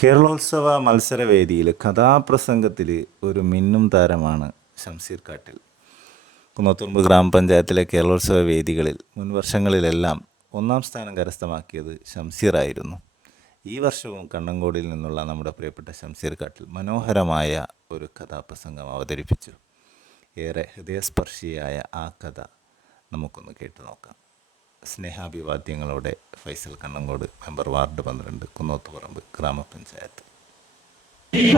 കേരളോത്സവ മത്സരവേദിയിൽ കഥാപ്രസംഗത്തിൽ ഒരു മിന്നും താരമാണ് ഷംസീർ കാട്ടിൽ. കുന്നത്തുറുമ്പ് ഗ്രാമപഞ്ചായത്തിലെ കേരളോത്സവ വേദികളിൽ മുൻ വർഷങ്ങളിലെല്ലാം ഒന്നാം സ്ഥാനം കരസ്ഥമാക്കിയത് ഷംസീറായിരുന്നു. ഈ വർഷവും കണ്ണങ്കോടിൽ നിന്നുള്ള നമ്മുടെ പ്രിയപ്പെട്ട ഷംസീർ കാട്ടിൽ മനോഹരമായ ഒരു കഥാപ്രസംഗം അവതരിപ്പിച്ചു. ഏറെ ഹൃദയസ്പർശിയായ ആ കഥ നമുക്കൊന്ന് കേട്ടു നോക്കാം. സ്നേഹാഭിവാദ്യങ്ങളോടെ ഫൈസൽ കണ്ണങ്കോട്, മെമ്പർ വാർഡ് 12, കുന്നോത്തുപറമ്പ് ഗ്രാമപഞ്ചായത്ത്.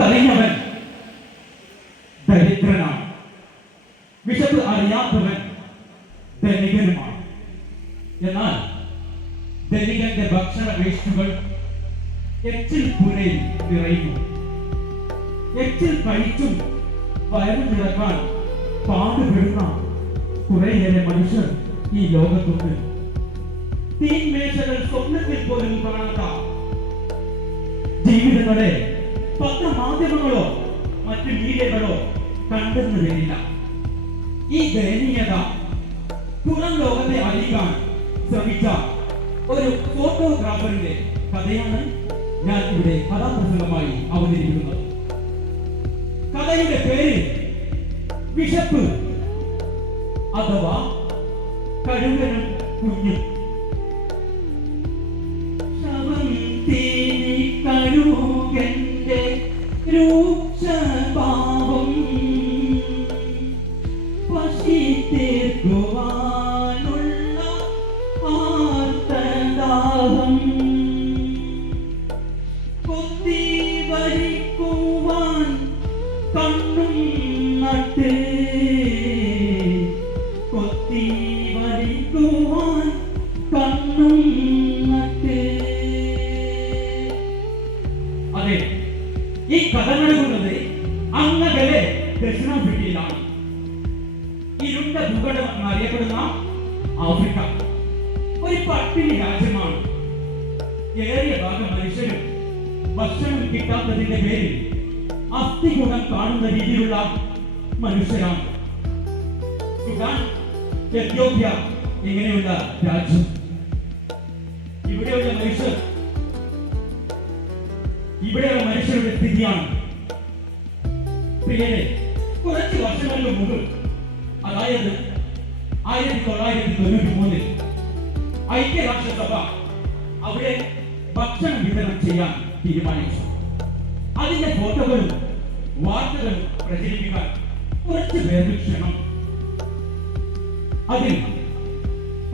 അറിഞ്ഞവൻ ദരിദ്രനാണ്, വിശപ്പ് അറിയാത്തവൻ ധനികനുമാണ്. എന്നാൽ ധനികന്റെ ഭക്ഷണ വേസ്റ്റുകൾ എച്ചിൽ പുരയിൽ നിറയുന്നു. എച്ചിൽ കഴിച്ചും വയറു നിറക്കാൻ പാടുപെടുന്ന കുറേയേറെ മനുഷ്യർ ഈ ലോകത്തുണ്ട്. തീന്മേശകൾ സ്വപ്നത്തിൽ പോലും കാണാത്ത ജീവിതങ്ങളെ പത്രമാധ്യമങ്ങളോ മറ്റു മീഡിയകളോ കണ്ടെന്ന് വരില്ല. ഈ ദയനീയത പുറം ലോകത്തെ അറിയിക്കാൻ ശ്രമിച്ച ഒരു ഫോട്ടോഗ്രാഫറിന്റെ കഥയാണ് ഞാൻ ഇവിടെ കഥാപ്രസംഗമായി അവതരിപ്പിക്കുന്നത്. കഥയുടെ പേര് വിശപ്പ് അഥവാ കഴുകനും കുഞ്ഞും. കഴുകന്റെ രൂക്ഷഭാവം പശി തീർക്കുവാനുള്ള ആർത്തദാഹം കൊത്തി വരിക്കുവാൻ കണ്ണും നട്ട്, കൊത്തി വരിക്കുവാൻ കണ്ണും നട്ട്. അതെ, ഈ കഥ നടക്കുന്നത് അങ്ങകലെ ദക്ഷിണാഫ്രിക്കയിലാണ്. ഇരുണ്ട ഭൂഖണ്ഡം എന്നറിയപ്പെടുന്ന ആഫ്രിക്ക ഒരു പട്ടിണി രാജ്യമാണ്. ഏറിയ ഭാഗം മനുഷ്യരും ഭക്ഷണം കിട്ടാത്തതിന്റെ പേരിൽ അസ്ഥികുടം കാണുന്ന രീതിയിലുള്ള മനുഷ്യരാണ്. സുഡാൻ, എത്യോപ്യ ഇങ്ങനെയുള്ള രാജ്യം. ഇവിടെയുള്ള മനുഷ്യരുടെ സ്ഥിതിയാണ്. പ്രിയരെ, കുറച്ച് വർഷങ്ങൾക്ക് മുമ്പ്, അതായത് 1993 ഐക്യരാഷ്ട്രസഭ അവിടെ ഭക്ഷണം വിതരണം ചെയ്യാൻ തീരുമാനിച്ചു. അതിന്റെ ഫോട്ടോകളും വാർത്തകളും പ്രചരിപ്പിക്കാൻ കുറച്ച് പേർക്ക് ക്ഷണം. അതിൽ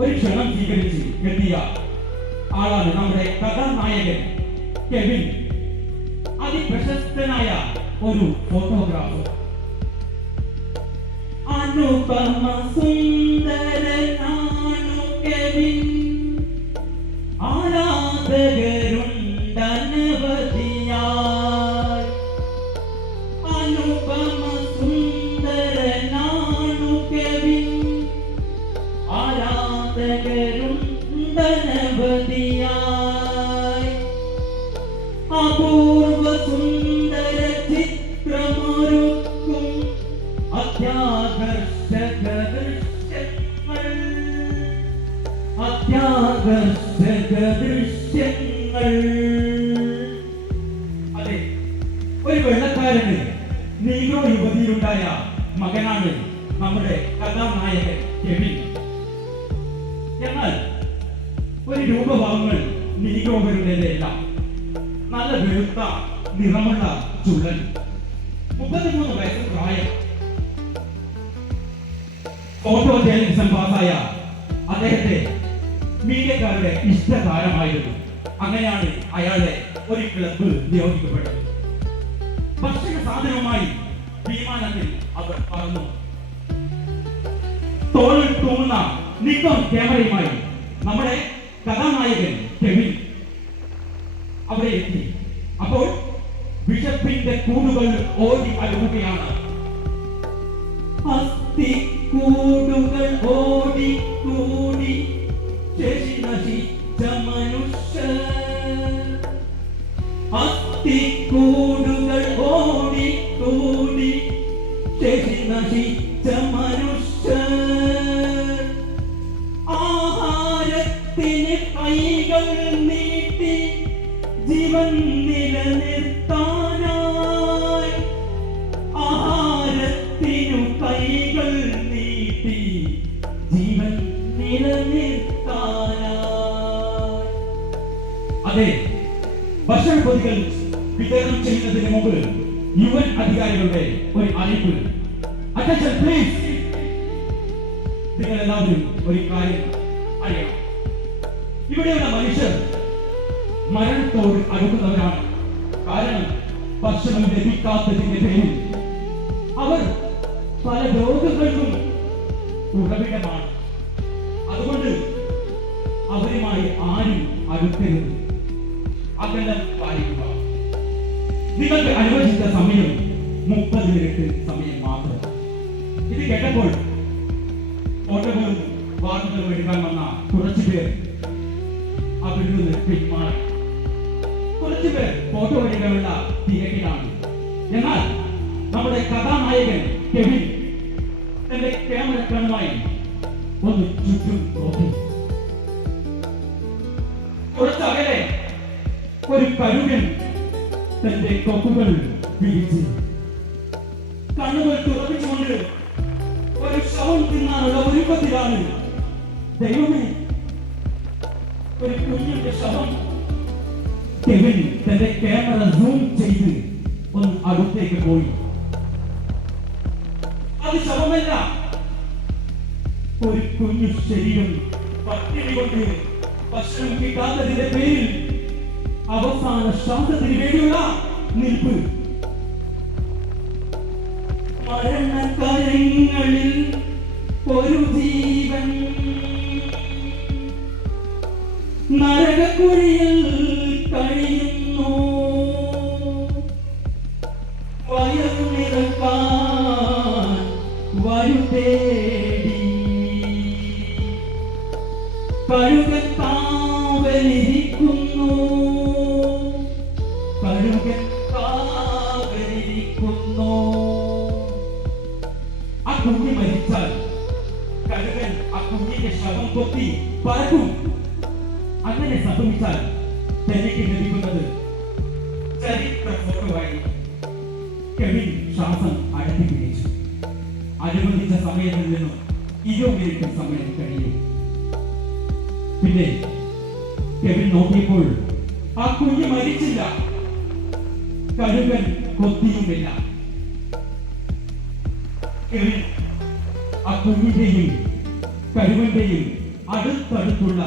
ഒരു ക്ഷണം സ്വീകരിച്ച് എത്തിയ ആളാണ് നമ്മുടെ കഥാനായകൻ കെവിൻ, അതിപ്രശസ്തനായ ഒരു ഫോട്ടോഗ്രാഫർ. അനുപമ സുന്ദരനാണു കെവിൻ, ആരാധകരുണ്ടനവധിയായി. അനുപമ സുന്ദരനാണു കെവിൻ, ആരാധകരുണ്ടനവധിയായി. അപൂർവ സുന്ദര ചിത്രമൊരുക്കും അത്യാകർഷക ദൃശ്യങ്ങൾ, അത്യാകർഷക ദൃശ്യങ്ങൾ. അതെ, ഒരു വെള്ളക്കാരന് നീഗ്രോ യുവതിയിലുണ്ടായ മകനാണ് നമ്മുടെ കഥാനായകൻ കെവിൻ. എന്നാൽ ഒരു രൂപഭാവങ്ങൾ നീഗ്രോകളുടേതല്ല. നല്ല വെളുത്ത നിറമുള്ള ചുള്ളൻ, 33 വയസ്സ് പ്രായം. ഫോട്ടോ ജേർണലിസം പാസായ അദ്ദേഹത്തെ മീഡിയക്കാരുടെ ഇഷ്ടതാരമായിരുന്നു. അങ്ങനെയാണ് അയാളെ ഒരു ക്ലബ്ബ് നിയോഗിക്കപ്പെട്ടത്. ഭക്ഷണ സാധനവുമായി വിമാനത്തിൽ അവർ പറന്നു. തോളിൽ തൂങ്ങുന്ന നിക്കോൺ ക്യാമറയുമായി നമ്മുടെ കഥാനായകൻ കെവിൻ അവിടെ എത്തി. അപ്പോൾ വിശപ്പിന്റെ കൂടുകൾ ഓടി അലറുകയാണ്. അസ്ഥിക്കൂടുകൾ ഓടി കൂടി ശേഷി നശിച്ച മനുഷ്യർ, അസ്ഥിക്കൂടുകൾ ഓടി കൂടി ശേഷി നശിച്ച മനുഷ്യർ. ആഹാരത്തിന് കൈകൾ നീട്ടി ജീവൻ നിലനിർത്താനായി ആഹാരത്തിനു കൈകൾ നീട്ടി ജീവൻ നിലനിർത്താനായി. അതെ, ഭക്ഷണപ്പൊതികൾ വിതരണം ചെയ്യുന്നതിന് മുമ്പ് UN അധികാരികളുടെ ഒരു അറിയിപ്പ്. Attention please. നിങ്ങൾ എല്ലാവരും ഒരു കാര്യം അറിയണം. ഇവിടെയുള്ള മനുഷ്യർ മരണത്തോട് അടുക്കുന്നവരാണ്. കാരണം ഭക്ഷണം ലഭിക്കാത്തതിന്റെ പേരിൽ അവർ പല രോഗങ്ങൾക്കും ഉറവിടമാണ്. അതുകൊണ്ട് അവരുമായി ആരും അടുക്കരുത്, അകലം പാലിക്കുക. നിങ്ങൾക്ക് അനുവദിച്ച സമയം 30 മിനിറ്റ് സമയം മാത്രം. ഇത് കേട്ടപ്പോൾ ഫോട്ടോകളും വാർത്തകളും എടുക്കാൻ വന്ന കുറച്ചുപേർ അവിടെ നിന്ന് പിന്മാറി. കുറച്ചുപേർ ഫോട്ടോ എടുക്കാനുള്ള തിരക്കിലാണ്. എന്നാൽ നമ്മുടെ കഥാനായകൻ കെവിൻ തന്റെ ക്യാമറ കണ്ണുമായി ഒന്ന് ചുറ്റും നോക്കി. കുറച്ചകലെ ഒരു കഴുകൻ തന്റെ കൊക്കുകൾ വിരിച്ച് കണ്ണുകൾ തുറപ്പിച്ചുകൊണ്ട് ഒരു ശവം തിന്നാനുള്ള ഒരുക്കത്തിലാണ്. ദൈവമേ, ഒരു കുഞ്ഞിന്റെ ശവം. കെവിൻ തന്റെ ക്യാമറ സൂം ചെയ്ത് ഒന്ന് അടുത്തേക്ക് പോയി. അത് ശവമല്ല, ഒരു കുഞ്ഞു ശരീരം പട്ടിണി കൊണ്ട് ഭക്ഷണം കിട്ടാത്തതിന്റെ പേരിൽ അവസാന ശ്വാസത്തിന് വേണ്ടിയുള്ള നിൽപ്പ്. മരണക്കരങ്ങളിൽ ഒരു ജീവൻ നരകക്കുഴിയിൽ കഴിയുന്നു. വയറു നിറക്കാൻ വരുതേടി കഴുകൻ കാവലിരിക്കുന്നു. കഴുകൻ കാവലിരിക്കുന്നു. ആ കുഞ്ഞ് മരിച്ചാൽ കഴുകൻ ആ കുഞ്ഞിന്റെ ശവം കൊത്തി പറക്കും. അങ്ങനെ സംഭവിച്ചാൽ തനിക്ക് ലഭിക്കുന്നത് ചരിത്ര ഫോട്ടോയായി. കെവിൻ ശ്വാസം അടക്കി പിടിച്ചു. അനുവദിച്ച സമയത്തിൽ നിന്നും 20 മിനിറ്റ് സമയം കഴിയും. പിന്നെ കെവിൻ നോക്കിയപ്പോൾ ആ കുഞ്ഞ് മരിച്ചില്ല, കഴുകൻ കൊത്തിയുമില്ല. കെവിൻ ആ കുഞ്ഞിന്റെയും കഴുകന്റെയും അടുത്തടുത്തുള്ള